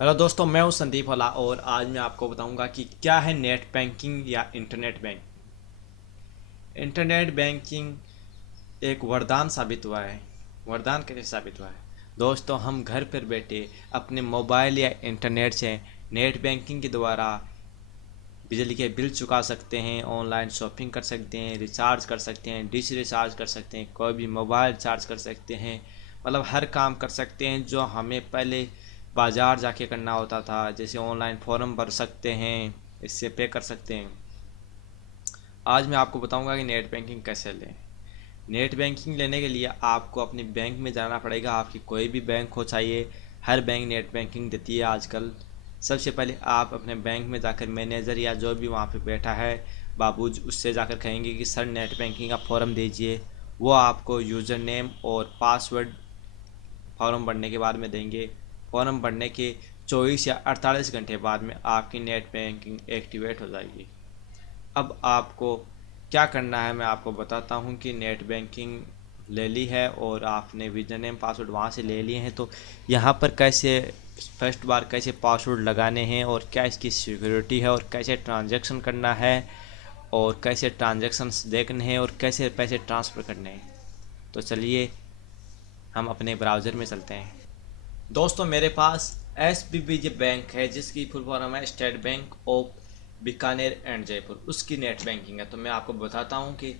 Hello दोस्तों, मैं हूं संदीप होला और आज मैं आपको बताऊंगा कि क्या है नेट बैंकिंग या इंटरनेट बैंक। इंटरनेट बैंकिंग एक वरदान साबित हुआ है। वरदान कैसे साबित हुआ है दोस्तों? हम घर पर बैठे अपने मोबाइल या इंटरनेट से नेट बैंकिंग के द्वारा बिजली के बिल चुका सकते हैं, ऑनलाइन शॉपिंग कर सकते हैं, रिचार्ज कर सकते हैं, डिश रिचार्ज कर सकते हैं, कोई भी मोबाइल चार्ज कर सकते हैं। मतलब हर काम कर सकते हैं जो हमें पहले बाज़ार जाके करना होता था। जैसे ऑनलाइन फॉर्म भर सकते हैं, इससे पे कर सकते हैं। आज मैं आपको बताऊंगा कि नेट बैंकिंग कैसे लें। नेट बैंकिंग लेने के लिए आपको अपने बैंक में जाना पड़ेगा। आपकी कोई भी बैंक हो चाहिए, हर बैंक नेट बैंकिंग देती है आजकल। सबसे पहले आप अपने बैंक में जाकर मैनेजर या जो भी वहाँ पे बैठा है बाबू, उससे जाकर कहेंगे कि सर नेट बैंकिंग का फॉर्म दीजिए। वो आपको यूज़र नेम और पासवर्ड फॉर्म भरने के बाद में देंगे। फॉर्म भरने के 24 या 48 घंटे बाद में आपकी नेट बैंकिंग एक्टिवेट हो जाएगी। अब आपको क्या करना है मैं आपको बताता हूँ कि नेट बैंकिंग ले ली है और आपने यूज़र नेम पासवर्ड वहाँ से ले लिए हैं, तो यहाँ पर कैसे फर्स्ट बार कैसे पासवर्ड लगाने हैं और क्या इसकी सिक्योरिटी है और कैसे ट्रांजैक्शन करना है और कैसे ट्रांजैक्शंस देखने हैं और कैसे पैसे ट्रांसफ़र करने हैं। तो चलिए हम अपने ब्राउज़र में चलते हैं। दोस्तों, मेरे पास SBBJ बैंक है जिसकी फुल फॉर्म है state bank of Bikaner and Jaipur. उसकी नेट बैंकिंग है, तो मैं आपको बताता हूँ कि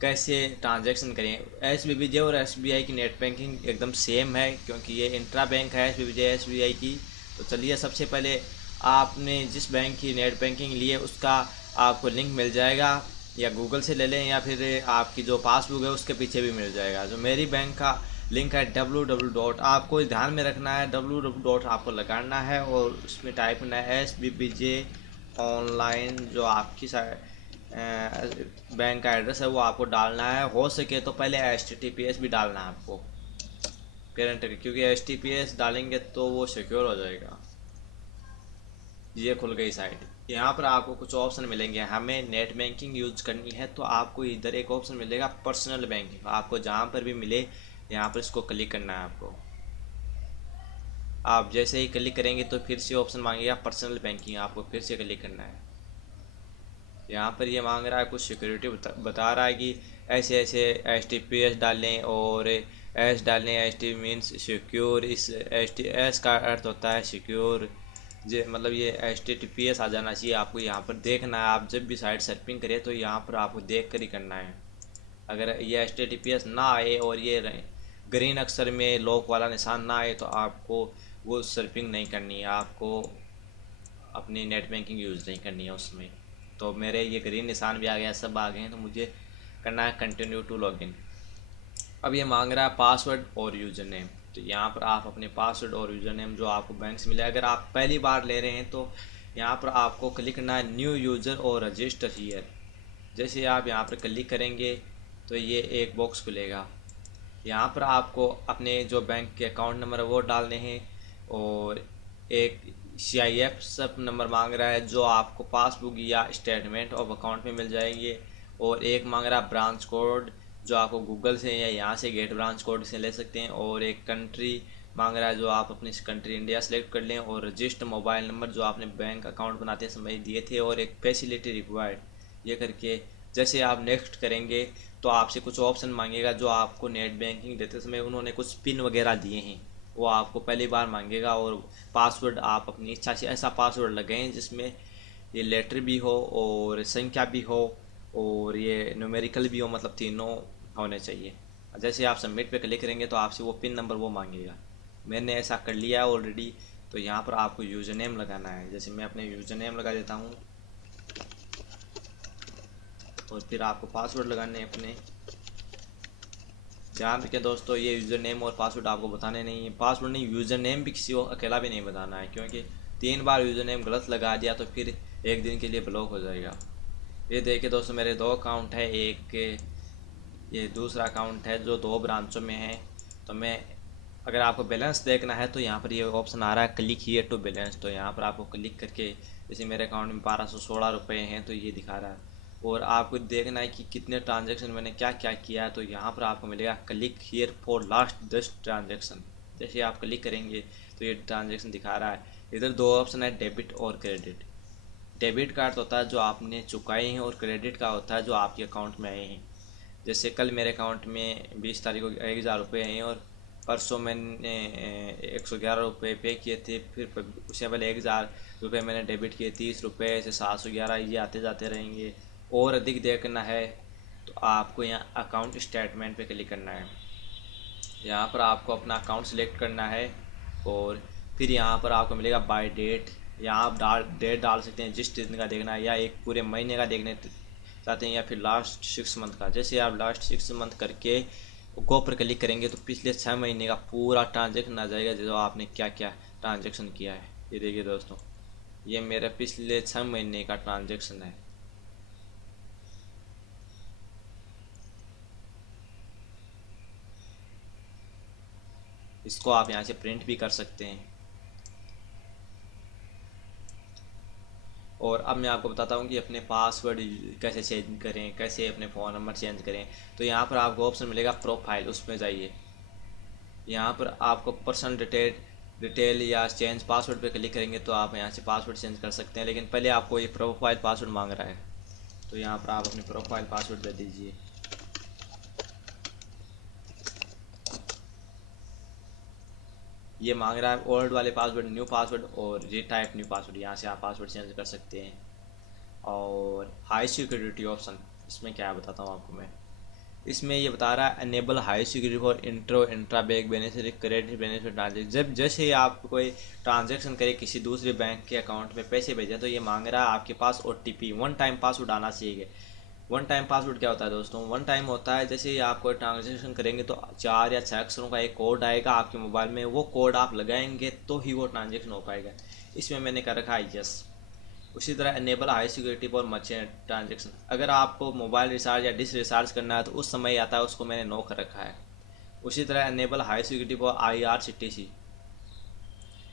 कैसे ट्रांजैक्शन करें। SBBJ और SBI की नेट बैंकिंग एकदम सेम है क्योंकि ये इंट्रा बैंक है SBBJ SBI की। तो चलिए, सबसे पहले आपने जिस बैंक की नेट बैंकिंग ली है उसका आपको लिंक मिल जाएगा, या गूगल से ले लें या फिर आपकी जो पासबुक है उसके पीछे भी मिल जाएगा। जो मेरी बैंक का लिंक है www, आपको ध्यान में रखना है www आपको लगाना है और उसमें टाइप करना है SBBJ ऑनलाइन। जो आपकी बैंक का एड्रेस है वो आपको डालना है। हो सके तो पहले HTTPS भी डालना है आपको, पेरेंट, क्योंकि HTTPS डालेंगे तो वो सिक्योर हो जाएगा। ये खुल गई साइट। यहाँ पर आपको कुछ ऑप्शन मिलेंगे। हमें नेट बैंकिंग यूज करनी है तो आपको इधर एक ऑप्शन मिलेगा पर्सनल बैंकिंग। आपको जहाँ पर भी मिले यहाँ पर इसको क्लिक करना है। आपको आप जैसे ही क्लिक करेंगे तो फिर से ऑप्शन मांगेगा पर्सनल बैंकिंग, आपको फिर से क्लिक करना है। यहाँ पर ये मांग रहा है कुछ सिक्योरिटी बता रहा है कि ऐसे ऐसे HTTPS डालें और एस डालें। HT मीन्स सिक्योर, इस HTS का अर्थ होता है सिक्योर। जे मतलब ये HTTPS आ जाना चाहिए। आपको यहाँ पर देखना है, आप जब भी साइट सर्फिंग करें तो यहाँ पर आपको देख कर ही करना है। अगर ये HTTPS ना आए और ये ग्रीन अक्षर में लॉक वाला निशान ना आए तो आपको वो सर्फिंग नहीं करनी है, आपको अपनी नेट बैंकिंग यूज़ नहीं करनी है उसमें। तो मेरे ये ग्रीन निशान भी आ गया, सब आ गए हैं, तो मुझे करना है कंटिन्यू टू लॉगिन। अब ये मांग रहा है पासवर्ड और यूज़र नेम। तो यहाँ पर आप अपने पासवर्ड और यूज़र नेम जो आपको बैंक से मिले, अगर आप पहली बार ले रहे हैं तो यहाँ पर आपको क्लिक करना है न्यू यूज़र और रजिस्टर हीयर। जैसे आप यहाँ पर क्लिक करेंगे तो ये एक बॉक्स खुलेगा। यहाँ पर आपको अपने जो बैंक के अकाउंट नंबर है वो डालने हैं और एक CIF सब नंबर मांग रहा है जो आपको पासबुक या स्टेटमेंट ऑफ अकाउंट में मिल जाएंगे, और एक मांग रहा है ब्रांच कोड जो आपको गूगल से या यहाँ से गेट ब्रांच कोड से ले सकते हैं, और एक कंट्री मांग रहा है जो आप अपनी कंट्री इंडिया सेलेक्ट कर लें, और रजिस्टर मोबाइल नंबर जो आपने बैंक अकाउंट बनाते समय दिए थे, और एक फैसिलिटी रिक्वायर्ड। ये करके जैसे आप नेक्स्ट करेंगे तो आपसे कुछ ऑप्शन मांगेगा जो आपको नेट बैंकिंग देते समय उन्होंने कुछ पिन वगैरह दिए हैं वो आपको पहली बार मांगेगा, और पासवर्ड आप अपनी इच्छा से ऐसा पासवर्ड लगाएं जिसमें ये लेटर भी हो और संख्या भी हो और ये न्यूमेरिकल भी हो, मतलब तीनों होने चाहिए। जैसे आप सबमिट पे क्लिक करेंगे तो आपसे वो पिन नंबर वो मांगेगा। मैंने ऐसा कर लिया है ऑलरेडी। तो यहाँ पर आपको यूज़र नेम लगाना है। जैसे मैं अपने यूज़र नेम लगा देता हूँ और फिर आपको पासवर्ड लगाने हैं अपने। ध्यान रखें दोस्तों, ये यूज़र नेम और पासवर्ड आपको बताने नहीं है। पासवर्ड नहीं, यूज़र नेम भी किसी को अकेला भी नहीं बताना है, क्योंकि 3 बार यूज़र नेम गलत लगा दिया तो फिर एक दिन के लिए ब्लॉक हो जाएगा। ये देखिए दोस्तों, मेरे 2 अकाउंट है, एक ये दूसरा अकाउंट है जो 2 ब्रांचों में है। तो मैं, अगर आपको बैलेंस देखना है तो यहाँ पर ये ऑप्शन आ रहा है क्लिक हियर टू बैलेंस। तो यहाँ पर आपको क्लिक करके, जैसे मेरे अकाउंट में 1216 रुपये हैं तो ये दिखा रहा है, और आपको देखना है कि कितने ट्रांजैक्शन मैंने क्या क्या किया है। तो यहाँ पर आपको मिलेगा click here for last 10 transaction. जैसे आप क्लिक करेंगे तो ये ट्रांजेक्शन दिखा रहा है। इधर दो ऑप्शन है, डेबिट और क्रेडिट। डेबिट कार्ड होता है जो आपने चुकाए हैं, और क्रेडिट का होता है जो आपके अकाउंट में आए हैं। जैसे कल मेरे अकाउंट में 20 तारीख को 1000 रुपये हैं, और परसों मैंने 111 रुपये पे किए थे। फिर उससे पहले 1000 रुपये मैंने डेबिट किए, 30 रुपये से 711, ये आते जाते रहेंगे। और अधिक देखना है तो आपको यहाँ अकाउंट स्टेटमेंट पे क्लिक करना है। यहाँ पर आपको अपना अकाउंट सेलेक्ट करना है, और फिर यहाँ पर आपको मिलेगा बाय डेट। यहाँ आप डेट डाल सकते हैं जिस दिन का देखना है, या एक पूरे महीने का देखने चाहते हैं, या फिर लास्ट 6 मंथ का। जैसे आप लास्ट 6 मंथ करके गो पर क्लिक करेंगे तो पिछले 6 महीने का पूरा ट्रांजेक्शन आ जाएगा, जो आपने क्या क्या ट्रांजेक्शन किया है। ये देखिए दोस्तों, ये मेरा पिछले 6 महीने का ट्रांजेक्शन है। इसको आप यहाँ से प्रिंट भी कर सकते हैं। और अब मैं आपको बताता हूँ कि अपने पासवर्ड कैसे चेंज करें, कैसे अपने फ़ोन नंबर चेंज करें। तो यहाँ पर आपको ऑप्शन मिलेगा प्रोफाइल, उसमें जाइए। यहाँ पर आपको पर्सनल डिटेल या चेंज पासवर्ड पे क्लिक करेंगे तो आप यहाँ से पासवर्ड चेंज कर सकते हैं, लेकिन पहले आपको ये प्रोफाइल पासवर्ड मांग रहा है। तो यहाँ पर आप अपने प्रोफाइल पासवर्ड दे दीजिए। ये मांग रहा है ओल्ड वाले पासवर्ड, न्यू पासवर्ड और रीटाइप न्यू पासवर्ड। यहाँ से आप पासवर्ड चेंज कर सकते हैं। और हाई सिक्योरिटी ऑप्शन, इसमें क्या है बताता हूँ आपको मैं। इसमें ये बता रहा है enable high security for intra bank beneficiary credit benefit transaction. जब जैसे ही आप कोई ट्रांजेक्शन करे किसी दूसरे बैंक के अकाउंट में पैसे भेजें, तो ये मांग रहा है आपके पास OTP, वन टाइम पासवर्ड आना चाहिए। वन टाइम पासवर्ड क्या होता है दोस्तों? वन टाइम होता है जैसे ही आप कोई ट्रांजेक्शन करेंगे तो 4 या 6 अक्षरों का एक कोड आएगा आपके मोबाइल में, वो कोड आप लगाएंगे तो ही वो ट्रांजेक्शन हो पाएगा। इसमें मैंने कर रखा है यस। उसी तरह enable high security for merchant transaction, अगर आपको मोबाइल रिचार्ज या डिश रिचार्ज करना है तो उस समय आता है, उसको मैंने नो कर रखा है। उसी तरह enable high security for IRCTC,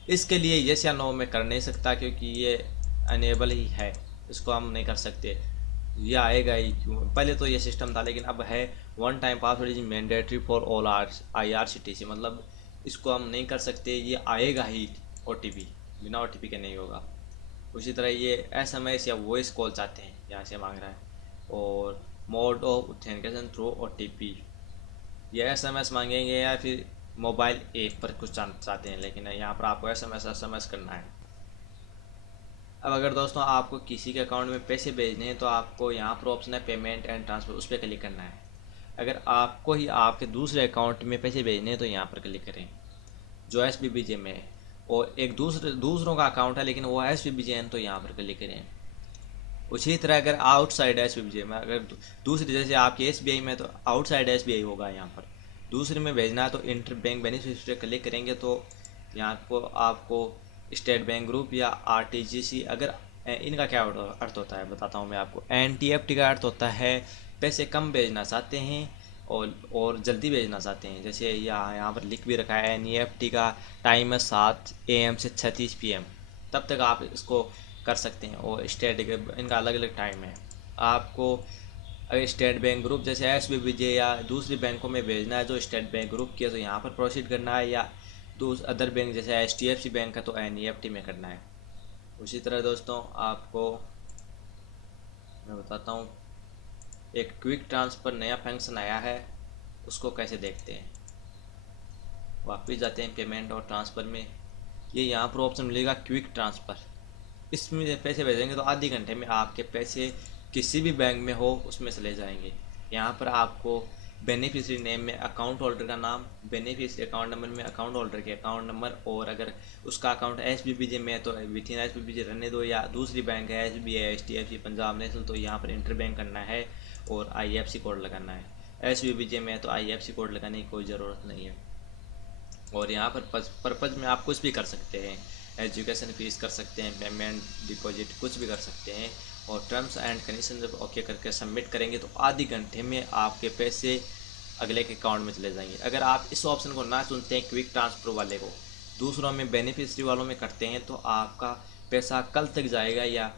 इसके लिए यस या नो मैं कर नहीं सकता क्योंकि ये अनेबल ही है, इसको हम नहीं कर सकते। ये आएगा ही, पहले तो ये सिस्टम था लेकिन अब है one time password is mandatory for all IRCTC, मतलब इसको हम नहीं कर सकते, ये आएगा ही OTP, बिना OTP के नहीं होगा। उसी तरह ये SMS या वॉइस कॉल चाहते हैं, यहाँ से मांग रहा है। और mode of authentication through OTP, ये SMS मांगेंगे या फिर मोबाइल ऐप पर कुछ चाहते हैं, लेकिन यहाँ पर आपको SMS करना है। अब अगर दोस्तों आपको किसी के अकाउंट में पैसे भेजने हैं तो आपको यहाँ पर ऑप्शन है पेमेंट एंड ट्रांसफ़र, उस पर क्लिक करना है। अगर आपको ही आपके दूसरे अकाउंट में पैसे भेजने हैं तो यहाँ पर क्लिक करें, जो SBBJ में है। और एक दूसरों का अकाउंट है लेकिन वो SBBJ है तो यहाँ पर क्लिक करें। उसी तरह अगर आउटसाइड SBBJ में, अगर दूसरी जैसे आपके SBI में तो आउटसाइड SBI होगा, यहाँ पर दूसरे में भेजना है तो इंटर बैंक बेनिफिशियरी क्लिक करेंगे तो यहाँ को आपको स्टेट बैंक ग्रुप या RTGC, अगर इनका क्या अर्थ होता है बताता हूँ मैं आपको। NTFT का अर्थ होता है पैसे कम भेजना चाहते हैं और जल्दी भेजना चाहते हैं। जैसे यहाँ पर लिख भी रखा है NEFT का टाइम है 7 AM से 6:30 PM, तब तक आप इसको कर सकते हैं। और स्टेट इनका अलग अलग टाइम है। आपको अगर स्टेट बैंक ग्रुप जैसे SBBJ या दूसरी बैंकों में भेजना है जो स्टेट बैंक ग्रुप की है तो यहाँ पर प्रोसीड करना है, या अदर बैंक जैसे HDFC बैंक का तो NEFT में करना है। उसी तरह दोस्तों आपको मैं बताता हूँ, एक क्विक ट्रांसफ़र नया फंक्शन आया है, उसको कैसे देखते हैं। वापस जाते हैं पेमेंट और ट्रांसफ़र में, ये यहाँ पर ऑप्शन मिलेगा क्विक ट्रांसफ़र। इसमें पैसे भेजेंगे तो आधे घंटे में आपके पैसे किसी भी बैंक में हो उसमें चले जाएंगे। यहाँ पर आपको बेनिफिशियरी नेम में अकाउंट होल्डर का नाम, बेनिफिशियरी अकाउंट नंबर में अकाउंट होल्डर के अकाउंट नंबर, और अगर उसका अकाउंट SBBJ में है तो विथ इन SBBJ रहने दो, या दूसरी बैंक है SBI, HDFC, पंजाब नेशनल तो यहाँ पर इंटर बैंक करना है और IFSC कोड लगाना है। SBBJ में है तो IFSC कोड लगाने की कोई ज़रूरत नहीं है। और यहाँ पर पर्पज़ में आप कुछ भी कर सकते हैं, एजुकेशन फीस कर सकते हैं, पेमेंट डिपॉजिट कुछ भी कर सकते हैं। और टर्म्स एंड कंडीशन जब ओके करके सबमिट करेंगे तो आधे घंटे में आपके पैसे अगले के अकाउंट में चले जाएंगे। अगर आप इस ऑप्शन को ना चुनते हैं क्विक ट्रांसफ़र वाले को, दूसरों में बेनिफिशियरी वालों में करते हैं तो आपका पैसा कल तक जाएगा, या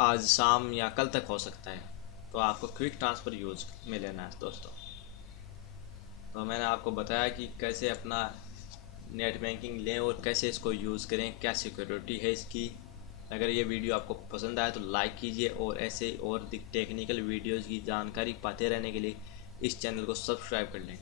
आज शाम या कल तक हो सकता है। तो आपको क्विक ट्रांसफ़र यूज में लेना है दोस्तों। तो मैंने आपको बताया कि कैसे अपना नेट बैंकिंग लें और कैसे इसको यूज़ करें, क्या सिक्योरिटी है इसकी। अगर ये वीडियो आपको पसंद आए तो लाइक कीजिए और ऐसे और टेक्निकल वीडियोज़ की जानकारी पाते रहने के लिए इस चैनल को सब्सक्राइब कर लें।